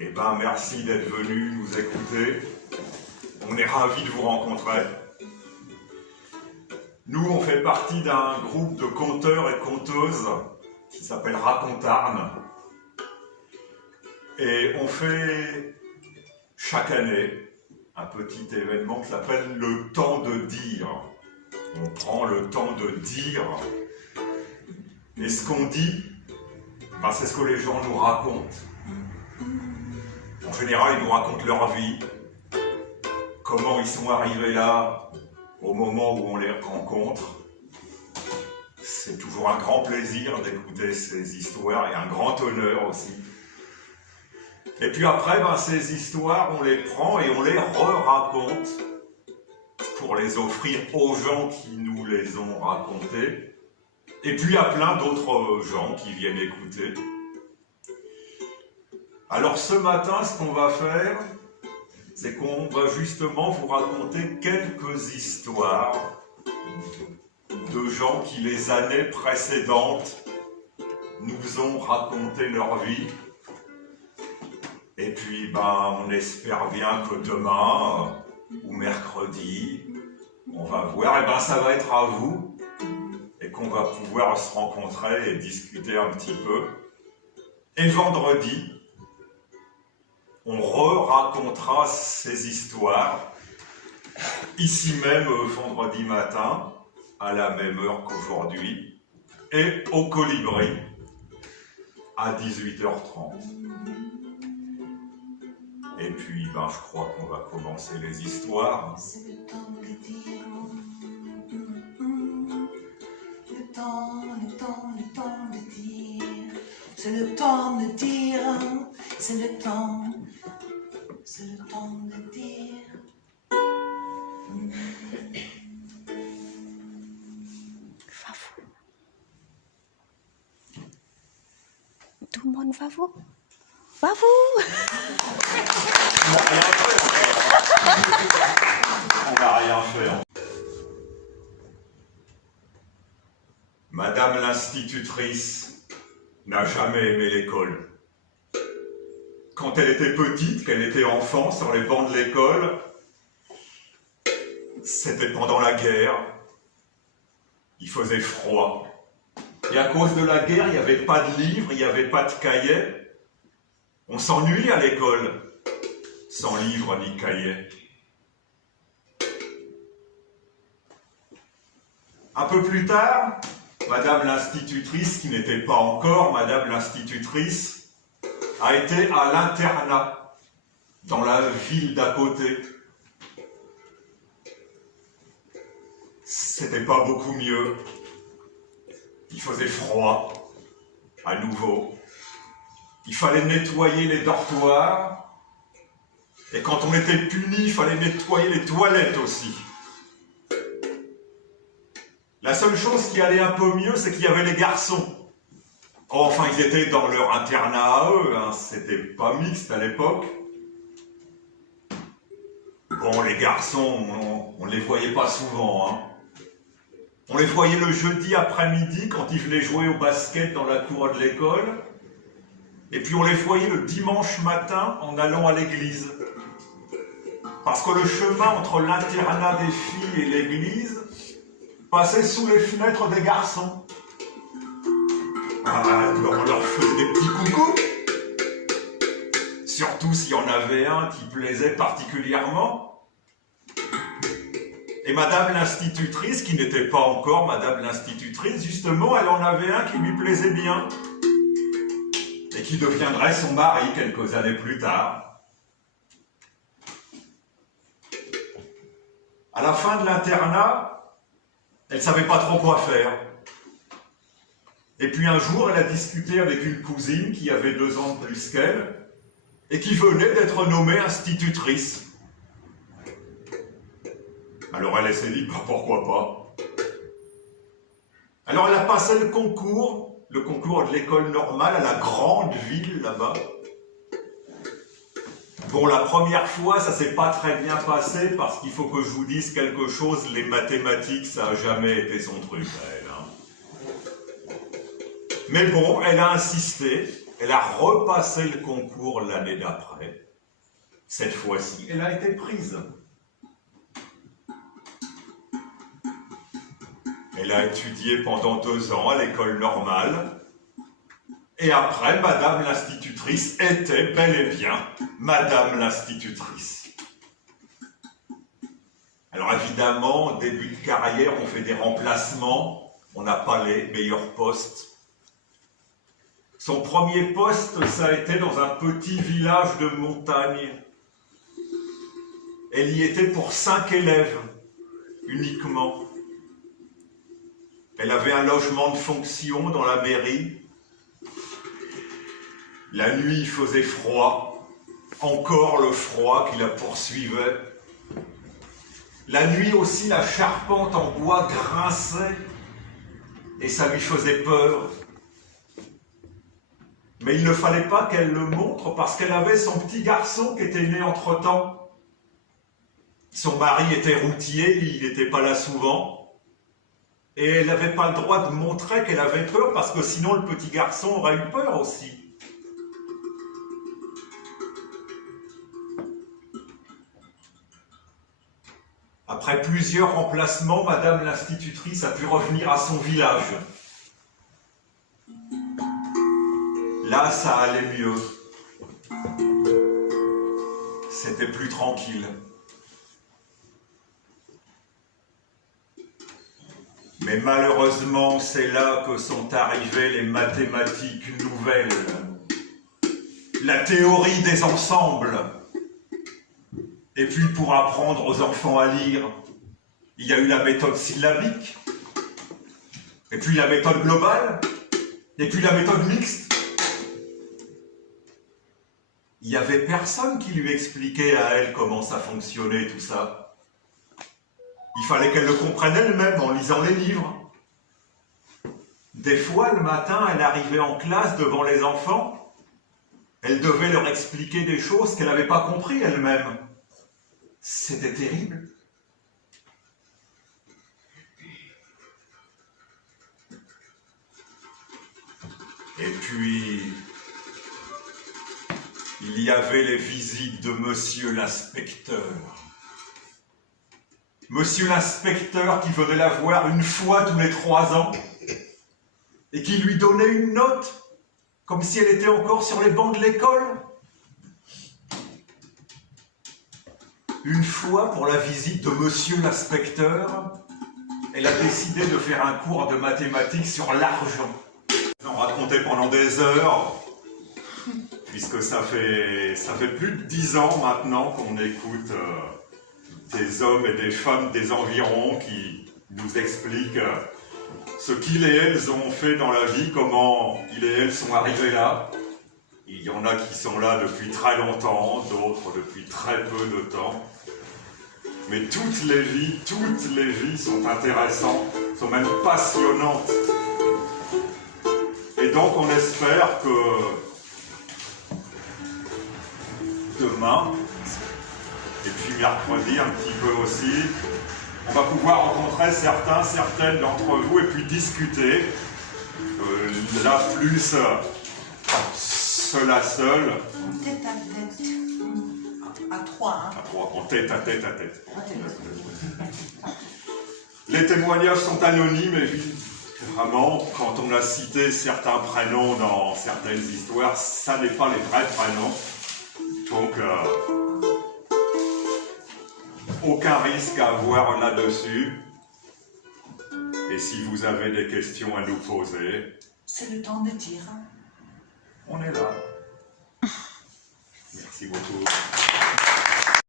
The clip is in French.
Eh bien, merci d'être venu nous écouter. On est ravis de vous rencontrer. Nous, on fait partie d'un groupe de conteurs et conteuses qui s'appelle Racontarn. Et on fait chaque année un petit événement qui s'appelle le temps de dire. On prend le temps de dire. Et ce qu'on dit, ben, c'est ce que les gens nous racontent. En général, ils nous racontent leur vie, comment ils sont arrivés là, au moment où on les rencontre. C'est toujours un grand plaisir d'écouter ces histoires et un grand honneur aussi. Et puis après, ben, ces histoires, on les prend et on les re-raconte pour les offrir aux gens qui nous les ont racontées. Et puis à plein d'autres gens qui viennent écouter. Alors ce matin, ce qu'on va faire, c'est qu'on va justement vous raconter quelques histoires de gens qui les années précédentes nous ont raconté leur vie. Et puis ben, on espère bien que demain ou mercredi, on va voir, et ben ça va être à vous, et qu'on va pouvoir se rencontrer et discuter un petit peu. Et vendredi, on re-racontera ces histoires, ici même vendredi matin, à la même heure qu'aujourd'hui, et au Colibri, à 18h30. Et puis, ben, je crois qu'on va commencer les histoires. C'est le temps de dire. Le temps de dire. C'est le temps de dire. C'est le temps de dire. Fafou. Tout le monde va vous. Va vous. On n'a rien fait. On n'a rien fait. Madame l'institutrice n'a jamais aimé l'école. Quand elle était petite, qu'elle était enfant, sur les bancs de l'école, c'était pendant la guerre. Il faisait froid. Et à cause de la guerre, il n'y avait pas de livres, il n'y avait pas de cahiers. On s'ennuie à l'école, sans livres ni cahiers. Un peu plus tard, Madame l'institutrice, qui n'était pas encore Madame l'institutrice, a été à l'internat, dans la ville d'à côté. C'était pas beaucoup mieux. Il faisait froid, à nouveau. Il fallait nettoyer les dortoirs. Et quand on était puni, il fallait nettoyer les toilettes aussi. La seule chose qui allait un peu mieux, c'est qu'il y avait les garçons. Oh, enfin, ils étaient dans leur internat à eux, hein. C'était pas mixte à l'époque. Bon, les garçons, on les voyait pas souvent, hein. On les voyait le jeudi après-midi quand ils venaient jouer au basket dans la cour de l'école. Et puis on les voyait le dimanche matin en allant à l'église. Parce que le chemin entre l'internat des filles et l'église passait sous les fenêtres des garçons. Ah, on leur faisait des petits coucous. Surtout s'il y en avait un qui plaisait particulièrement. Et Madame l'institutrice, qui n'était pas encore Madame l'institutrice, justement, elle en avait un qui lui plaisait bien. Et qui deviendrait son mari quelques années plus tard. À la fin de l'internat, elle ne savait pas trop quoi faire. Et puis un jour, elle a discuté avec une cousine qui avait 2 ans de plus qu'elle et qui venait d'être nommée institutrice. Alors elle s'est dit, bah, pourquoi pas. Alors elle a passé le concours de l'école normale à la grande ville là-bas. Bon, la première fois, ça s'est pas très bien passé parce qu'il faut que je vous dise quelque chose, les mathématiques, ça n'a jamais été son truc, elle. Hein. Mais bon, elle a insisté Elle a repassé le concours l'année d'après. Cette fois-ci, elle a été prise. Elle a étudié pendant 2 ans à l'école normale. Et après, Madame l'institutrice était bel et bien Madame l'institutrice. Alors évidemment, début de carrière, on fait des remplacements. On n'a pas les meilleurs postes. Son premier poste, ça a été dans un petit village de montagne. Elle y était pour 5 élèves, uniquement. Elle avait un logement de fonction dans la mairie. La nuit, il faisait froid. Encore le froid qui la poursuivait. La nuit aussi, la charpente en bois grinçait. Et ça lui faisait peur. Mais il ne fallait pas qu'elle le montre parce qu'elle avait son petit garçon qui était né entre-temps. Son mari était routier, il n'était pas là souvent. Et elle n'avait pas le droit de montrer qu'elle avait peur parce que sinon le petit garçon aurait eu peur aussi. Après plusieurs remplacements, Madame l'institutrice a pu revenir à son village. Là, ça allait mieux. C'était plus tranquille. Mais malheureusement, c'est là que sont arrivées les mathématiques nouvelles. La théorie des ensembles. Et puis, pour apprendre aux enfants à lire, il y a eu la méthode syllabique. Et puis la méthode globale. Et puis la méthode mixte. Il n'y avait personne qui lui expliquait à elle comment ça fonctionnait, tout ça. Il fallait qu'elle le comprenne elle-même en lisant les livres. Des fois, le matin, elle arrivait en classe devant les enfants. Elle devait leur expliquer des choses qu'elle n'avait pas compris elle-même. C'était terrible. Et puis, il y avait les visites de Monsieur l'inspecteur. Monsieur l'inspecteur qui venait la voir une fois tous les 3 ans et qui lui donnait une note, comme si elle était encore sur les bancs de l'école. Une fois, pour la visite de Monsieur l'inspecteur, elle a décidé de faire un cours de mathématiques sur l'argent. On racontait pendant des heures, puisque ça fait plus de 10 ans maintenant qu'on écoute des hommes et des femmes des environs qui nous expliquent ce qu'ils et elles ont fait dans la vie, comment ils et elles sont arrivés là. Il y en a qui sont là depuis très longtemps, d'autres depuis très peu de temps. Mais toutes les vies sont intéressantes, sont même passionnantes. Et donc on espère que demain, et puis mercredi un petit peu aussi, on va pouvoir rencontrer certaines d'entre vous et puis discuter. Là plus seul à seul. En tête à tête. À 3, hein. À 3, en tête à tête à tête. Les témoignages sont anonymes, évidemment. Quand on a cité certains prénoms dans certaines histoires, ça n'est pas les vrais prénoms. Donc, aucun risque à avoir là-dessus. Et si vous avez des questions à nous poser, c'est le temps de dire. On est là. Merci beaucoup.